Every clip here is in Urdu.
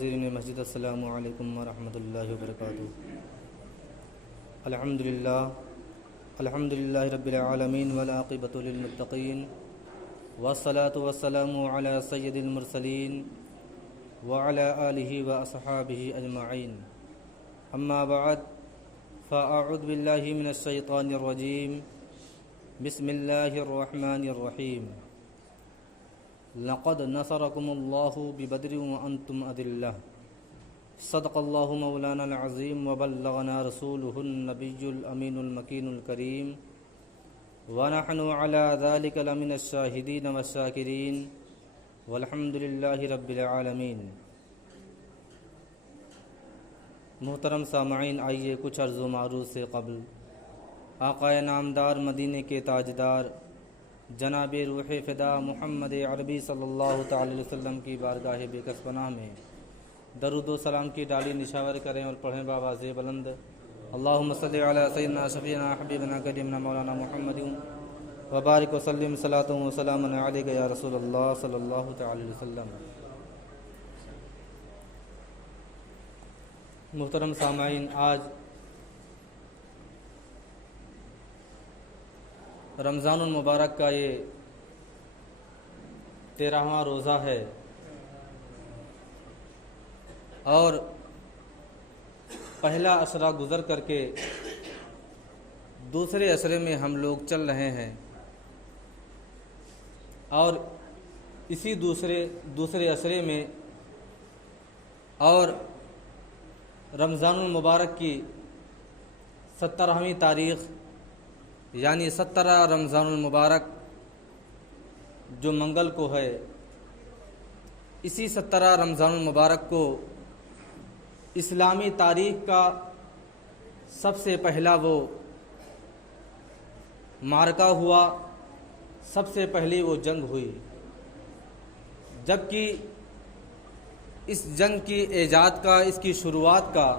مسجد السلام علیکم ورحمۃ اللہ وبرکاتہ۔ الحمد للہ رب العالمین والعاقبۃ للمتقین والصلاة والسلام علی سید المرسلین وعلی آلہ واصحابہ اجمعین، اما بعد فاعوذ باللہ من الشیطان الرجیم، بسم اللہ الرحمن الرحیم۔ لقد نصرکم اللہ ببدر وانتم اذلہ، صدق اللہ مولانا العظیم وبلغنا رسولہ النبی الامین المکین الکریم، ونحن علی ذلک لمن الشاہدین والشاکرین، والحمد للہ رب العالمین۔ محترم سامعین، آئیے کچھ عرض و معروض سے قبل آقا نامدار مدینے کے تاجدار جناب روح فدا محمد عربی صلی اللہ تعالی علیہ وسلم کی بارگاہ بے کس پناہ میں درود و سلام کی ڈالی نشاور کریں اور پڑھیں بآواز بلند، اللہم صلی علی سیدنا شفیعنا حبیبنا کریمنا مولانا محمد وبارک وسلم صلاۃ و سلام علیک یا رسول اللہ صلی اللہ تعالی علیہ وسلم۔ محترم سامعین، آج رمضان المبارک کا یہ 13واں روزہ ہے اور پہلا عشرہ گزر کر کے دوسرے عشرے میں ہم لوگ چل رہے ہیں، اور اسی دوسرے عشرے میں اور رمضان المبارک کی 17ویں تاریخ یعنی 17 رمضان المبارک جو منگل کو ہے، اسی 17 رمضان المبارک کو اسلامی تاریخ کا سب سے پہلا وہ معرکہ ہوا، سب سے پہلی وہ جنگ ہوئی، جبکہ اس جنگ کی ایجاد کا، اس کی شروعات کا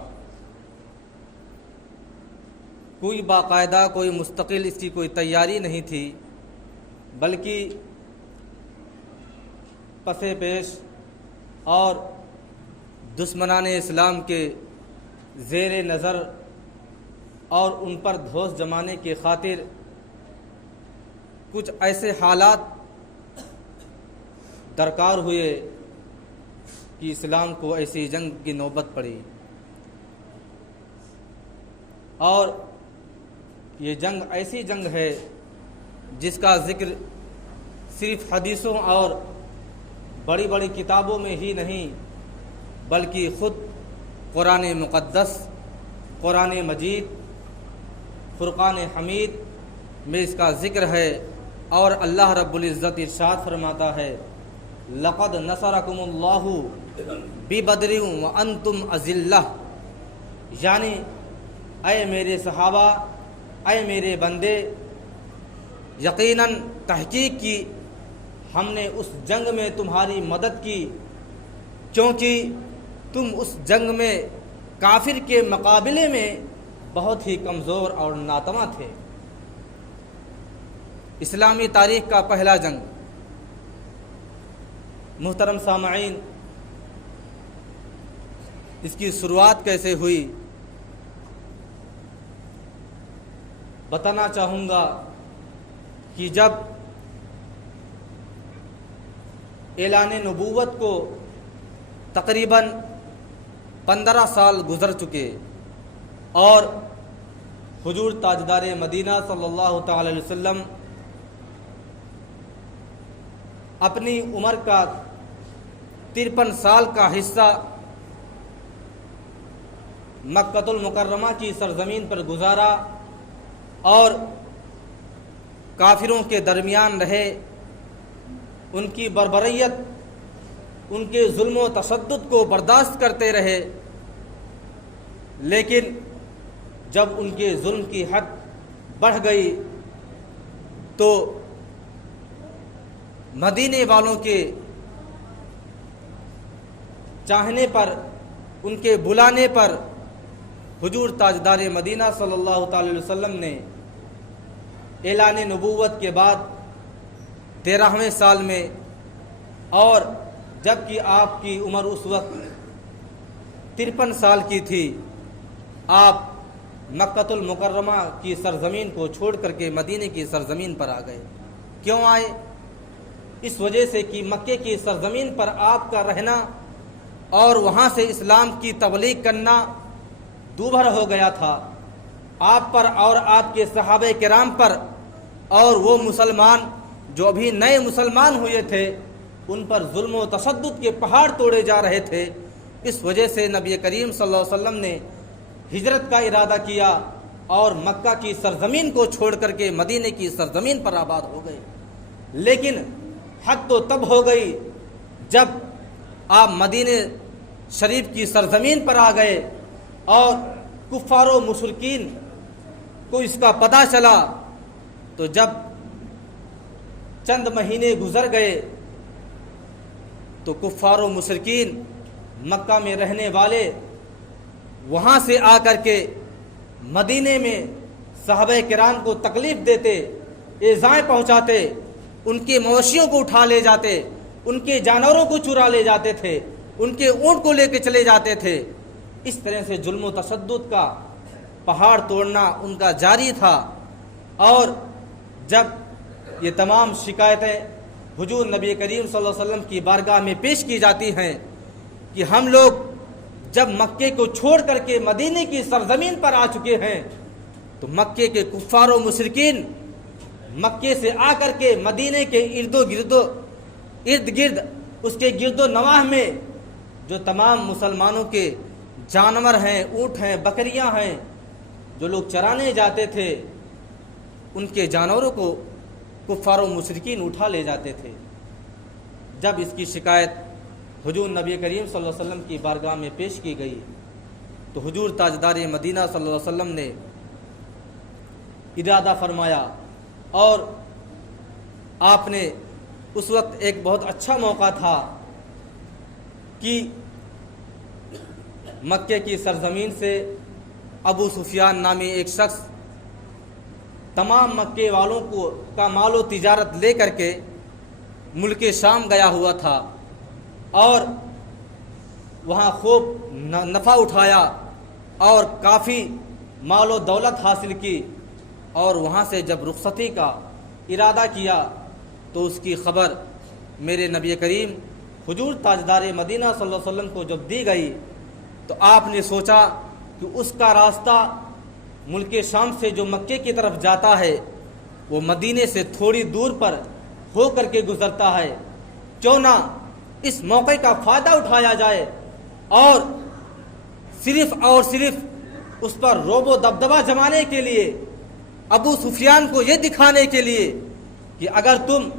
کوئی باقاعدہ، کوئی مستقل اس کی کوئی تیاری نہیں تھی، بلکہ پس پیش اور دشمنان اسلام کے زیر نظر اور ان پر دھوس جمانے کی خاطر کچھ ایسے حالات درکار ہوئے کہ اسلام کو ایسی جنگ کی نوبت پڑی، اور یہ جنگ ایسی جنگ ہے جس کا ذکر صرف حدیثوں اور بڑی بڑی کتابوں میں ہی نہیں، بلکہ خود قرآن مقدس، قرآن مجید، فرقان حمید میں اس کا ذکر ہے، اور اللہ رب العزت ارشاد فرماتا ہے، لقد نصرکم اللہ ببدر وانتم اذلہ، یعنی اے میرے صحابہ، اے میرے بندے، یقیناً تحقیق کی ہم نے اس جنگ میں تمہاری مدد کی، کیونکہ تم اس جنگ میں کافر کے مقابلے میں بہت ہی کمزور اور ناتواں تھے۔ اسلامی تاریخ کا پہلا جنگ۔ محترم سامعین، اس کی شروعات کیسے ہوئی بتانا چاہوں گا کہ جب اعلان نبوت کو تقریباً 15 سال گزر چکے اور حضور تاجدار مدینہ صلی اللہ تعالی علیہ وسلم اپنی عمر کا 53 سال کا حصہ مکۃ المکرمہ کی سرزمین پر گزارا اور کافروں کے درمیان رہے، ان کی بربریت، ان کے ظلم و تشدد کو برداشت کرتے رہے، لیکن جب ان کے ظلم کی حد بڑھ گئی تو مدینے والوں کے چاہنے پر، ان کے بلانے پر حضور تاجدار مدینہ صلی اللہ تعالی علیہ وسلم نے اعلان نبوت کے بعد 13ویں سال میں، اور جبکہ آپ کی عمر اس وقت 53 سال کی تھی آپ مکۃ المکرمہ کی سرزمین کو چھوڑ کر کے مدینے کی سرزمین پر آ گئے۔ کیوں آئے؟ اس وجہ سے کہ مکے کی سرزمین پر آپ کا رہنا اور وہاں سے اسلام کی تبلیغ کرنا دوبھر ہو گیا تھا۔ آپ پر اور آپ کے صحابہ کرام پر اور وہ مسلمان جو ابھی نئے مسلمان ہوئے تھے ان پر ظلم و تشدد کے پہاڑ توڑے جا رہے تھے۔ اس وجہ سے نبی کریم صلی اللہ علیہ وسلم نے ہجرت کا ارادہ کیا اور مکہ کی سرزمین کو چھوڑ کر کے مدینے کی سرزمین پر آباد ہو گئے۔ لیکن حد تو تب ہو گئی جب آپ مدینے شریف کی سرزمین پر آ گئے اور کفار و مشرکین کو اس کا پتہ چلا، تو جب چند مہینے گزر گئے تو کفار و مشرکین مکہ میں رہنے والے وہاں سے آ کر کے مدینے میں صحابہ کرام کو تکلیف دیتے، ایذائیں پہنچاتے، ان کے مویشیوں کو اٹھا لے جاتے، ان کے جانوروں کو چرا لے جاتے تھے، ان کے اونٹ کو لے کے چلے جاتے تھے۔ اس طرح سے ظلم و تشدد کا پہاڑ توڑنا ان کا جاری تھا۔ اور جب یہ تمام شکایتیں حضور نبی کریم صلی اللہ علیہ وسلم کی بارگاہ میں پیش کی جاتی ہیں کہ ہم لوگ جب مکے کو چھوڑ کر کے مدینے کی سرزمین پر آ چکے ہیں تو مکے کے کفار و مشرکین مکے سے آ کر کے مدینے کے ارد گرد اس کے گرد و نواح میں جو تمام مسلمانوں کے جانور ہیں، اونٹ ہیں، بکریاں ہیں، جو لوگ چرانے جاتے تھے ان کے جانوروں کو کفار و مشرکین اٹھا لے جاتے تھے۔ جب اس کی شکایت حضور نبی کریم صلی اللہ علیہ وسلم کی بارگاہ میں پیش کی گئی تو حضور تاجدار مدینہ صلی اللہ علیہ وسلم نے ارادہ فرمایا، اور آپ نے اس وقت ایک بہت اچھا موقع تھا کہ مکے کی سرزمین سے ابو سفیان نامی ایک شخص تمام مکے والوں کو کا مال و تجارت لے کر کے ملک شام گیا ہوا تھا اور وہاں خوب نفع اٹھایا اور کافی مال و دولت حاصل کی، اور وہاں سے جب رخصتی کا ارادہ کیا تو اس کی خبر میرے نبی کریم حضور تاجدار مدینہ صلی اللہ علیہ وسلم کو جب دی گئی تو آپ نے سوچا کہ اس کا راستہ ملک شام سے جو مکے کی طرف جاتا ہے وہ مدینے سے تھوڑی دور پر ہو کر کے گزرتا ہے، کیوں نہ اس موقع کا فائدہ اٹھایا جائے اور صرف اس پر روب و دبدبہ جمانے کے لیے، ابو سفیان کو یہ دکھانے کے لیے کہ اگر تم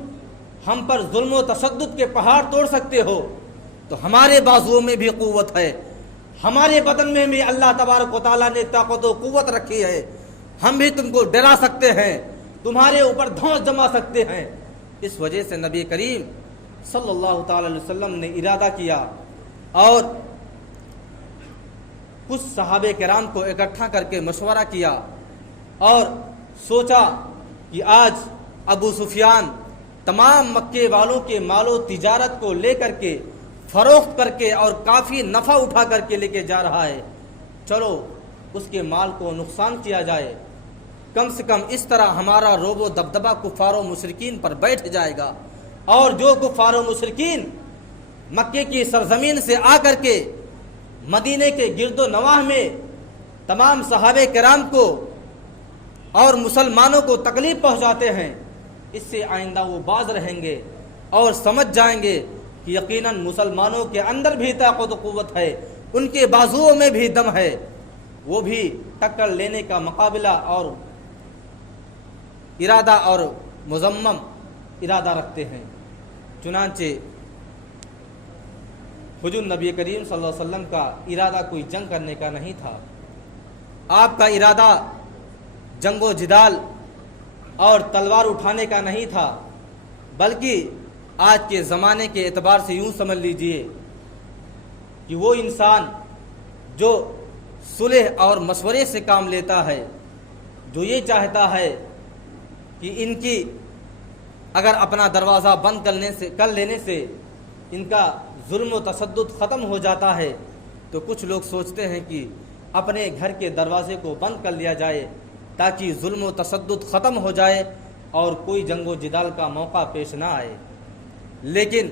ہم پر ظلم و تشدد کے پہاڑ توڑ سکتے ہو تو ہمارے بازوؤں میں بھی قوت ہے، ہمارے بدن میں بھی اللہ تبارک و تعالیٰ نے طاقت و قوت رکھی ہے، ہم بھی تم کو ڈرا سکتے ہیں، تمہارے اوپر دھونس جما سکتے ہیں۔ اس وجہ سے نبی کریم صلی اللہ تعالی علیہ وسلم نے ارادہ کیا اور کچھ صحابہ کرام کو اکٹھا کر کے مشورہ کیا اور سوچا کہ آج ابو سفیان تمام مکے والوں کے مال و تجارت کو لے کر کے فروخت کر کے اور کافی نفع اٹھا کر کے لے کے جا رہا ہے، چلو اس کے مال کو نقصان کیا جائے، کم سے کم اس طرح ہمارا روب و دبدبہ کفار و مشرکین پر بیٹھ جائے گا، اور جو کفار و مشرکین مکے کی سرزمین سے آ کر کے مدینے کے گرد و نواح میں تمام صحابہ کرام کو اور مسلمانوں کو تکلیف پہنچاتے ہیں، اس سے آئندہ وہ باز رہیں گے اور سمجھ جائیں گے کہ یقیناً مسلمانوں کے اندر بھی طاقت و قوت ہے، ان کے بازوؤں میں بھی دم ہے، وہ بھی ٹکر لینے کا مقابلہ اور ارادہ اور مذمم ارادہ رکھتے ہیں۔ چنانچہ حضور نبی کریم صلی اللہ علیہ وسلم کا ارادہ کوئی جنگ کرنے کا نہیں تھا، آپ کا ارادہ جنگ و جدال اور تلوار اٹھانے کا نہیں تھا، بلکہ آج کے زمانے کے اعتبار سے یوں سمجھ لیجئے کہ وہ انسان جو صلح اور مشورے سے کام لیتا ہے، جو یہ چاہتا ہے کہ ان کی اگر اپنا دروازہ بند کر لینے سے ان کا ظلم و تشدد ختم ہو جاتا ہے، تو کچھ لوگ سوچتے ہیں کہ اپنے گھر کے دروازے کو بند کر لیا جائے تاکہ ظلم و تشدد ختم ہو جائے اور کوئی جنگ و جدال کا موقع پیش نہ آئے۔ لیکن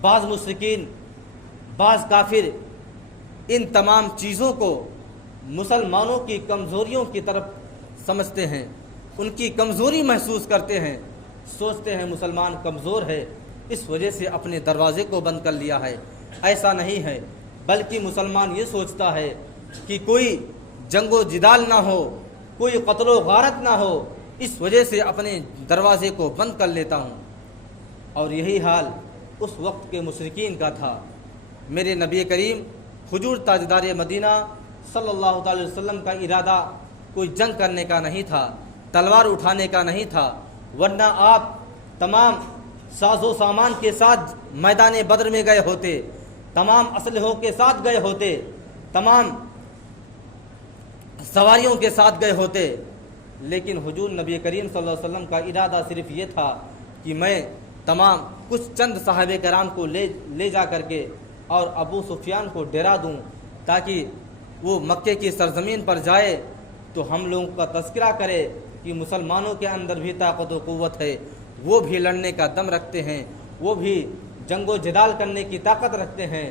بعض مشرکین، بعض کافر ان تمام چیزوں کو مسلمانوں کی کمزوریوں کی طرف سمجھتے ہیں، ان کی کمزوری محسوس کرتے ہیں، سوچتے ہیں مسلمان کمزور ہے، اس وجہ سے اپنے دروازے کو بند کر لیا ہے۔ ایسا نہیں ہے، بلکہ مسلمان یہ سوچتا ہے کہ کوئی جنگ و جدال نہ ہو، کوئی قتل و غارت نہ ہو، اس وجہ سے اپنے دروازے کو بند کر لیتا ہوں۔ اور یہی حال اس وقت کے مشرکین کا تھا۔ میرے نبی کریم حضور تاجدار مدینہ صلی اللہ تعالی وسلم کا ارادہ کوئی جنگ کرنے کا نہیں تھا، تلوار اٹھانے کا نہیں تھا، ورنہ آپ تمام ساز و سامان کے ساتھ میدان بدر میں گئے ہوتے، تمام اسلحوں کے ساتھ گئے ہوتے، تمام سواریوں کے ساتھ گئے ہوتے۔ لیکن حضور نبی کریم صلی اللہ علیہ وسلم کا ارادہ صرف یہ تھا کہ میں تمام کچھ چند صحابہ کرام کو لے جا کر کے اور ابو سفیان کو ڈرا دوں، تاکہ وہ مکے کی سرزمین پر جائے تو ہم لوگوں کا تذکرہ کرے کہ مسلمانوں کے اندر بھی طاقت و قوت ہے، وہ بھی لڑنے کا دم رکھتے ہیں، وہ بھی جنگ و جدال کرنے کی طاقت رکھتے ہیں،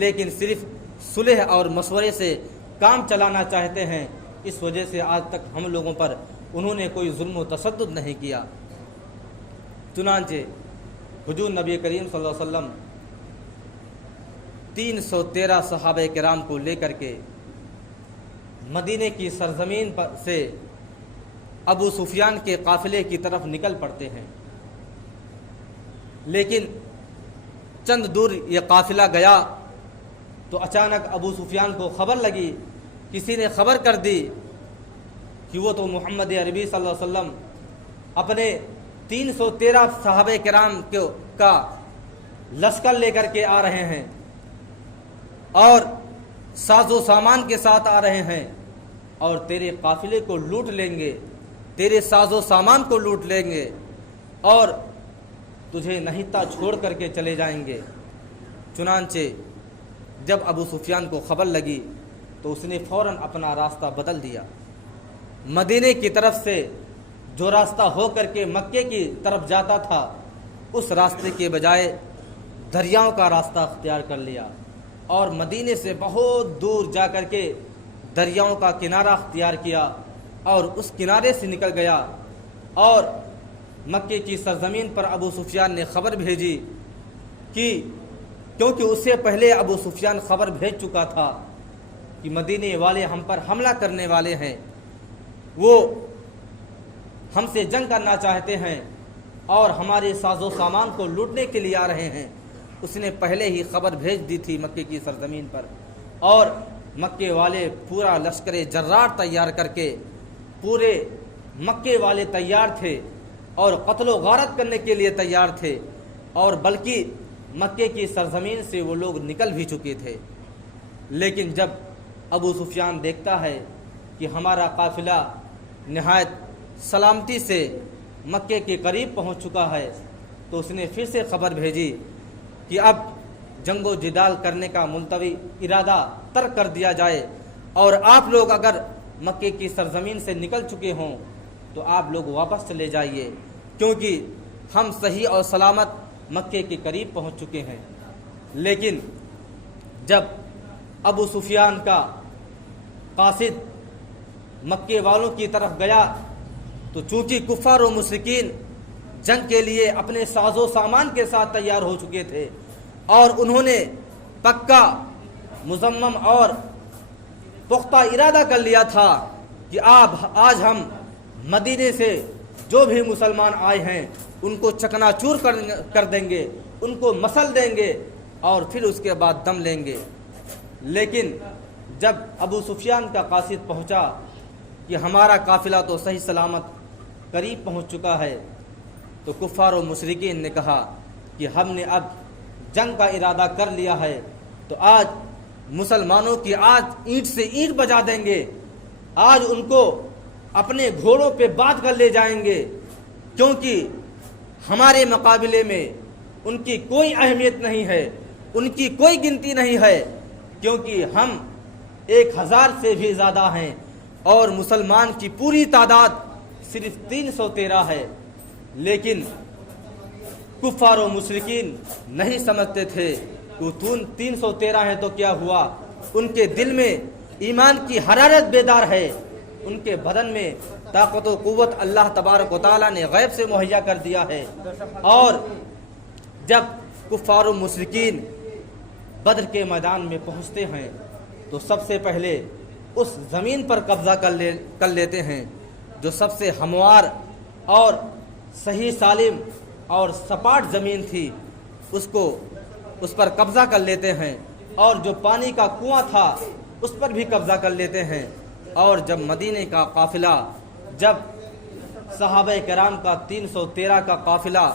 لیکن صرف صلح اور مشورے سے کام چلانا چاہتے ہیں۔ اس وجہ سے آج تک ہم لوگوں پر انہوں نے کوئی ظلم و تشدد نہیں کیا۔ چنانچہ حضور نبی کریم صلی اللہ علیہ وسلم 313 صحابہ کرام کو لے کر کے مدینے کی سرزمین پر سے ابو سفیان کے قافلے کی طرف نکل پڑتے ہیں۔ لیکن چند دور یہ قافلہ گیا تو اچانک ابو سفیان کو خبر لگی، کسی نے خبر کر دی کہ وہ تو محمد عربی صلی اللہ علیہ وسلم اپنے 313 صحابہ کرام کا لشکر لے کر کے آ رہے ہیں اور ساز و سامان کے ساتھ آ رہے ہیں اور تیرے قافلے کو لوٹ لیں گے، تیرے ساز و سامان کو لوٹ لیں گے اور تجھے نہتا چھوڑ کر کے چلے جائیں گے۔ چنانچہ جب ابو سفیان کو خبر لگی تو اس نے فوراً اپنا راستہ بدل دیا، مدینے کی طرف سے جو راستہ ہو کر کے مکے کی طرف جاتا تھا اس راستے کے بجائے دریاؤں کا راستہ اختیار کر لیا اور مدینے سے بہت دور جا کر کے دریاؤں کا کنارہ اختیار کیا اور اس کنارے سے نکل گیا اور مکے کی سرزمین پر ابو سفیان نے خبر بھیجی کہ کیونکہ اس سے پہلے ابو سفیان خبر بھیج چکا تھا کہ مدینے والے ہم پر حملہ کرنے والے ہیں، وہ ہم سے جنگ کرنا چاہتے ہیں اور ہمارے ساز و سامان کو لوٹنے کے لیے آ رہے ہیں۔ اس نے پہلے ہی خبر بھیج دی تھی مکے کی سرزمین پر اور مکے والے پورا لشکر جرار تیار کر کے پورے مکے والے تیار تھے اور قتل و غارت کرنے کے لیے تیار تھے اور بلکہ مکے کی سرزمین سے وہ لوگ نکل بھی چکے تھے۔ لیکن جب ابو سفیان دیکھتا ہے کہ ہمارا قافلہ نہایت سلامتی سے مکے کے قریب پہنچ چکا ہے تو اس نے پھر سے خبر بھیجی کہ اب جنگ و جدال کرنے کا ملتوی ارادہ ترک کر دیا جائے اور آپ لوگ اگر مکے کی سرزمین سے نکل چکے ہوں تو آپ لوگ واپس چلے جائیے، کیونکہ ہم صحیح اور سلامت مکے کے قریب پہنچ چکے ہیں۔ لیکن جب ابو سفیان کا قاصد مکے والوں کی طرف گیا تو چونکہ کفار و مشرکین جنگ کے لیے اپنے ساز و سامان کے ساتھ تیار ہو چکے تھے اور انہوں نے پکا مصمم اور پختہ ارادہ کر لیا تھا کہ آج ہم مدینے سے جو بھی مسلمان آئے ہیں ان کو چکنا چور کر دیں گے، ان کو مسل دیں گے اور پھر اس کے بعد دم لیں گے۔ لیکن جب ابو سفیان کا قاصد پہنچا کہ ہمارا قافلہ تو صحیح سلامت قریب پہنچ چکا ہے تو کفار و مشرکین نے کہا کہ ہم نے اب جنگ کا ارادہ کر لیا ہے تو آج مسلمانوں کی آج اینٹ سے اینٹ بجا دیں گے، آج ان کو اپنے گھوڑوں پہ باندھ کر لے جائیں گے، کیونکہ ہمارے مقابلے میں ان کی کوئی اہمیت نہیں ہے، ان کی کوئی گنتی نہیں ہے، کیونکہ ہم 1000 سے بھی زیادہ ہیں اور مسلمان کی پوری تعداد صرف 313 ہے۔ لیکن کفار و مشرکین نہیں سمجھتے تھے کہ 313 ہے تو کیا ہوا، ان کے دل میں ایمان کی حرارت بیدار ہے، ان کے بدن میں طاقت و قوت اللہ تبارک و تعالیٰ نے غیب سے مہیا کر دیا ہے۔ اور جب کفار و مشرکین بدر کے میدان میں پہنچتے ہیں تو سب سے پہلے اس زمین پر قبضہ کر لیتے ہیں جو سب سے ہموار اور صحیح سالم اور سپاٹ زمین تھی، اس پر قبضہ کر لیتے ہیں، اور جو پانی کا کنواں تھا اس پر بھی قبضہ کر لیتے ہیں۔ اور جب مدینے کا قافلہ، جب صحابہ کرام کا 313 کا قافلہ،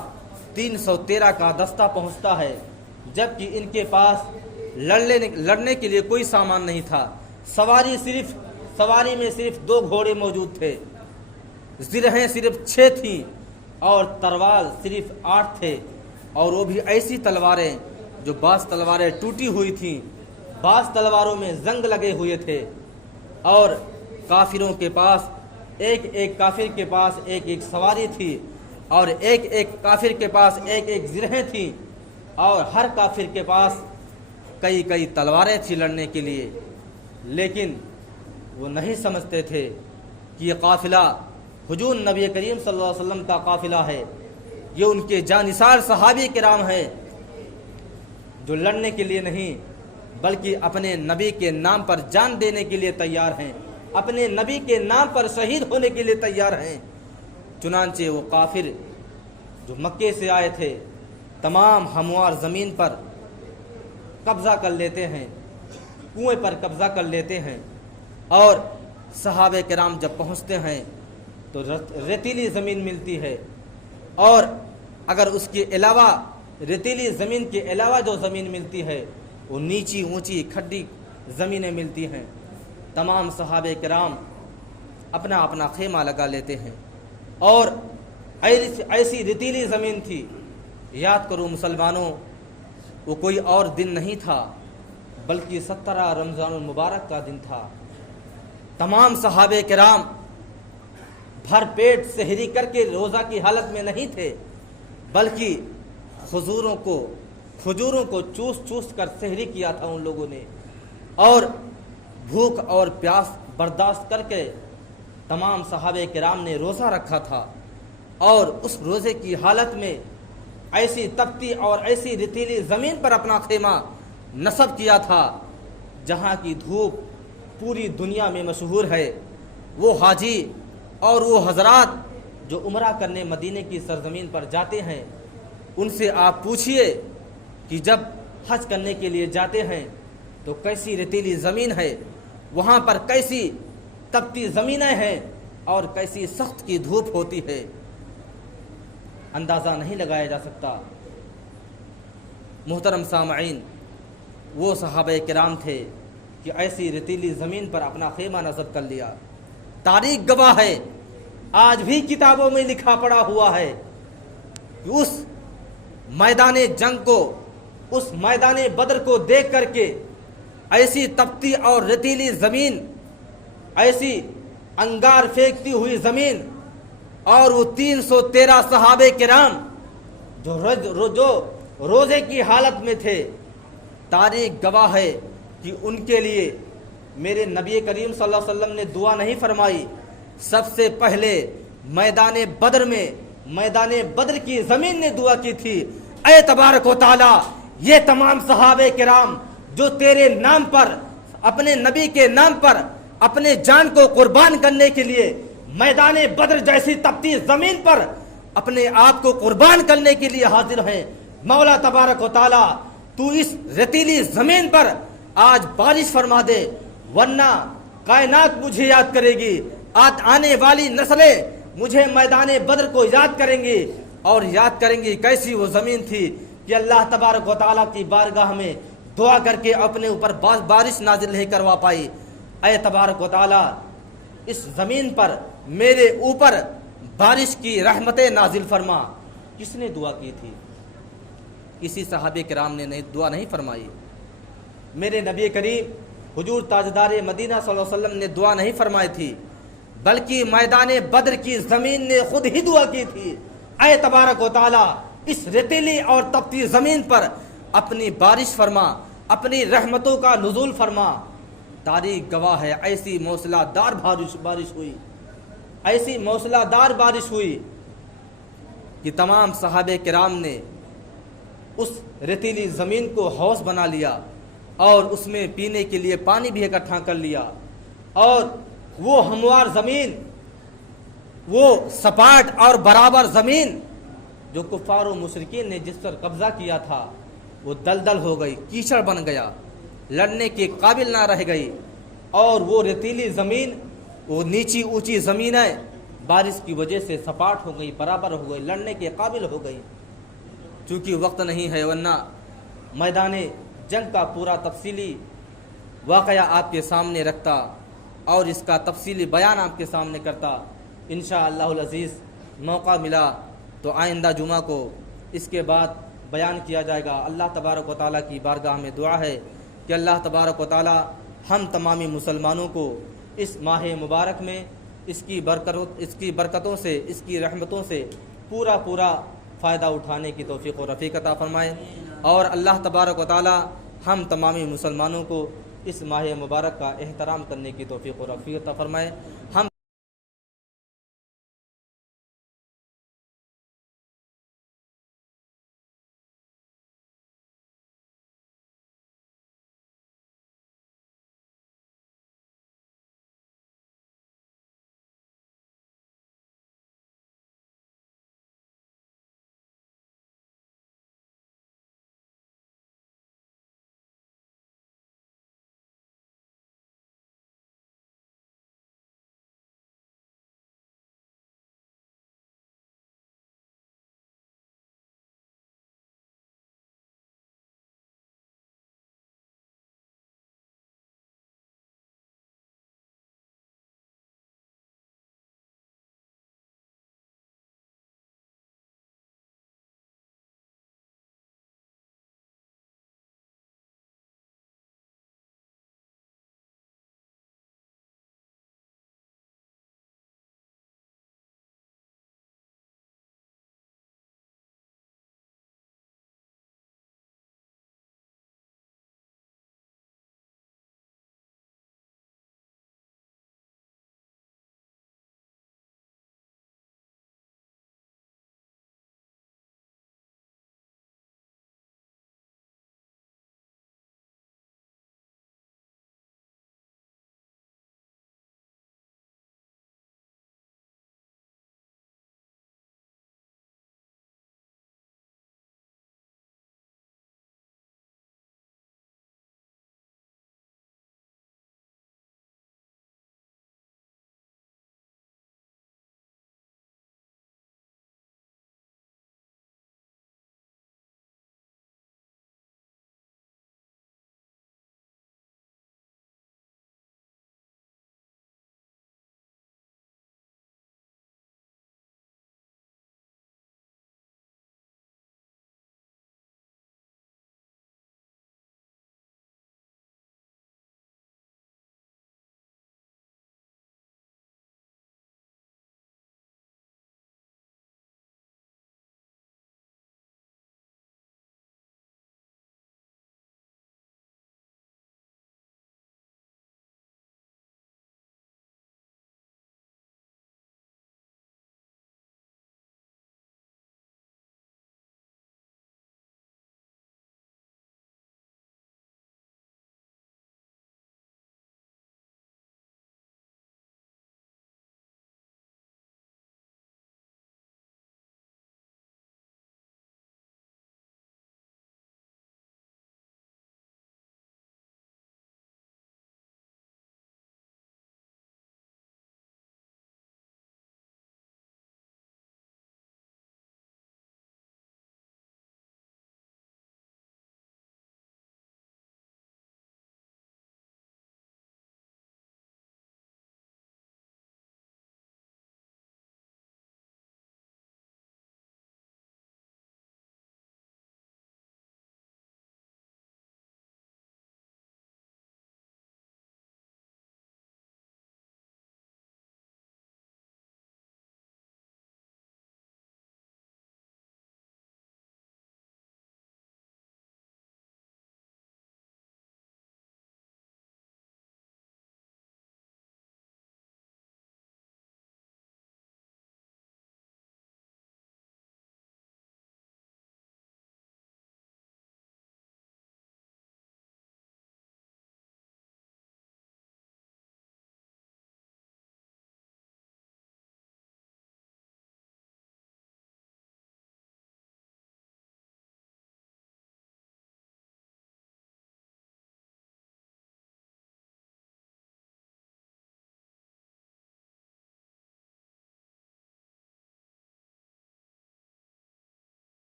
313 کا دستہ پہنچتا ہے، جبکہ ان کے پاس لڑنے کے لیے کوئی سامان نہیں تھا، سواری میں صرف 2 گھوڑے موجود تھے، زرہیں صرف 6 تھیں اور تلوار صرف 8 تھے، اور وہ بھی ایسی تلواریں جو بعض تلواریں ٹوٹی ہوئی تھیں، بعض تلواروں میں زنگ لگے ہوئے تھے، اور کافروں کے پاس ایک کافر کے پاس ایک سواری تھی، اور ایک کافر کے پاس ایک زرہیں تھیں، اور ہر کافر کے پاس کئی تلواریں تھیں لڑنے کے لیے۔ لیکن وہ نہیں سمجھتے تھے کہ یہ قافلہ حضور نبی کریم صلی اللہ علیہ وسلم کا قافلہ ہے، یہ ان کے جانثار صحابی کرام ہیں جو لڑنے کے لیے نہیں بلکہ اپنے نبی کے نام پر جان دینے کے لیے تیار ہیں، اپنے نبی کے نام پر شہید ہونے کے لیے تیار ہیں۔ چنانچہ وہ کافر جو مکے سے آئے تھے تمام ہموار زمین پر قبضہ کر لیتے ہیں، کنویں پر قبضہ کر لیتے ہیں، اور صحابہ کرام جب پہنچتے ہیں تو ریتیلی زمین ملتی ہے، اور اگر اس کے علاوہ ریتیلی زمین کے علاوہ جو زمین ملتی ہے وہ نیچی اونچی کھڈی زمینیں ملتی ہیں۔ تمام صحابہ کرام اپنا اپنا خیمہ لگا لیتے ہیں، اور ایسی ریتیلی زمین تھی، یاد کرو مسلمانوں، وہ کوئی اور دن نہیں تھا بلکہ 17 رمضان المبارک کا دن تھا۔ تمام صحابہ کرام بھر پیٹ سحری کر کے روزہ کی حالت میں نہیں تھے، بلکہ کھجوروں کو چوس کر سحری کیا تھا ان لوگوں نے، اور بھوک اور پیاس برداشت کر کے تمام صحابہ کرام نے روزہ رکھا تھا، اور اس روزے کی حالت میں ایسی تپتی اور ایسی ریتیلی زمین پر اپنا خیمہ نصب کیا تھا جہاں کی دھوپ پوری دنیا میں مشہور ہے۔ وہ حاجی اور وہ حضرات جو عمرہ کرنے مدینے کی سرزمین پر جاتے ہیں، ان سے آپ پوچھئے کہ جب حج کرنے کے لیے جاتے ہیں تو کیسی ریتیلی زمین ہے، وہاں پر کیسی تپتی زمینیں ہیں اور کیسی سخت کی دھوپ ہوتی ہے، اندازہ نہیں لگایا جا سکتا۔ محترم سامعین، وہ صحابہ کرام تھے کہ ایسی ریتیلی زمین پر اپنا خیمہ نصب کر لیا۔ تاریخ گواہ ہے، آج بھی کتابوں میں لکھا پڑا ہوا ہے کہ اس میدان جنگ کو، اس میدان بدر کو دیکھ کر کے ایسی تپتی اور ریتیلی زمین، ایسی انگار پھینکتی ہوئی زمین، اور وہ 313 صحابہ کرام جو روزے کی حالت میں تھے، تاریخ گواہ ہے کہ ان کے لیے میرے نبی کریم صلی اللہ علیہ وسلم نے دعا نہیں فرمائی، سب سے پہلے میدان بدر کی زمین نے دعا کی تھی، اے تبارک و تعالی، یہ تمام صحابہ کرام جو تیرے نام پر، اپنے نبی کے نام پر اپنے جان کو قربان کرنے کے لیے میدان بدر جیسی تپتی زمین پر اپنے آپ کو قربان کرنے کے لیے حاضر ہیں، مولا تبارک و تعالی تو اس ریتیلی زمین پر آج بارش فرما دے، ورنہ کائنات مجھے یاد کرے گی، آنے والی نسلیں مجھے میدان بدر کو یاد کریں گی، اور یاد کریں گی کیسی وہ زمین تھی کہ اللہ تبارک و تعالیٰ کی بارگاہ میں دعا کر کے اپنے اوپر بارش نازل نہیں کروا پائی۔ اے تبارک و تعالیٰ، اس زمین پر میرے اوپر بارش کی رحمتیں نازل فرما۔ کس نے دعا کی تھی؟ کسی صحابہ کرام نے دعا نہیں فرمائی. میرے نبی کریم حضور تاجدار مدینہ صلی اللہ علیہ وسلم نے دعا نہیں فرمائی تھی، بلکہ میدان بدر کی زمین نے خود ہی دعا کی تھی، اے تبارک و تعالی اس ریتیلی اور تپتی زمین پر اپنی بارش فرما، اپنی رحمتوں کا نزول فرما. تاریخ گواہ ہے ایسی موسلا دار بارش ہوئی، ایسی موسلا دار بارش ہوئی کہ تمام صحابہ کرام نے اس ریتیلی زمین کو حوض بنا لیا اور اس میں پینے کے لیے پانی بھی اکٹھا کر لیا. اور وہ ہموار زمین، وہ سپاٹ اور برابر زمین جو کفار و مشرکین نے جس پر قبضہ کیا تھا وہ دلدل ہو گئی، کیچڑ بن گیا، لڑنے کے قابل نہ رہ گئی. اور وہ ریتیلی زمین، وہ نیچی اونچی زمینیں بارش کی وجہ سے سپاٹ ہو گئی، برابر ہو گئی، لڑنے کے قابل ہو گئی. چونکہ وقت نہیں ہے ورنہ میدان جنگ کا پورا تفصیلی واقعہ آپ کے سامنے رکھتا اور اس کا تفصیلی بیان آپ کے سامنے کرتا. انشاءاللہ العزیز موقع ملا تو آئندہ جمعہ کو اس کے بعد بیان کیا جائے گا. اللہ تبارک و تعالیٰ کی بارگاہ میں دعا ہے کہ اللہ تبارک و تعالیٰ ہم تمامی مسلمانوں کو اس ماہ مبارک میں اس کی برکتوں سے، اس کی رحمتوں سے پورا فائدہ اٹھانے کی توفیق و رفیق عطا فرمائے. اور اللہ تبارک و تعالیٰ ہم تمامی مسلمانوں کو اس ماہ مبارک کا احترام کرنے کی توفیق و رفیق عطا فرمائے. ہم